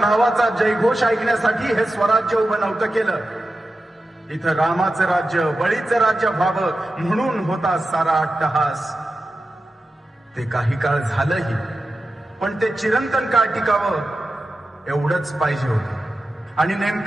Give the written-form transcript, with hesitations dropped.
नावाचा जयघोष ऐकण्यासाठी हे स्वराज्य उभं नव्हतं केलं. इथं रामाचं राज्य, बळीचं राज्य व्हावं म्हणून होता सारा अट्टहास. ते काही काळ झालंही, पण ते चिरंतन काळ टिकावं एवढंच पाहिजे होतं. आणि नेमकं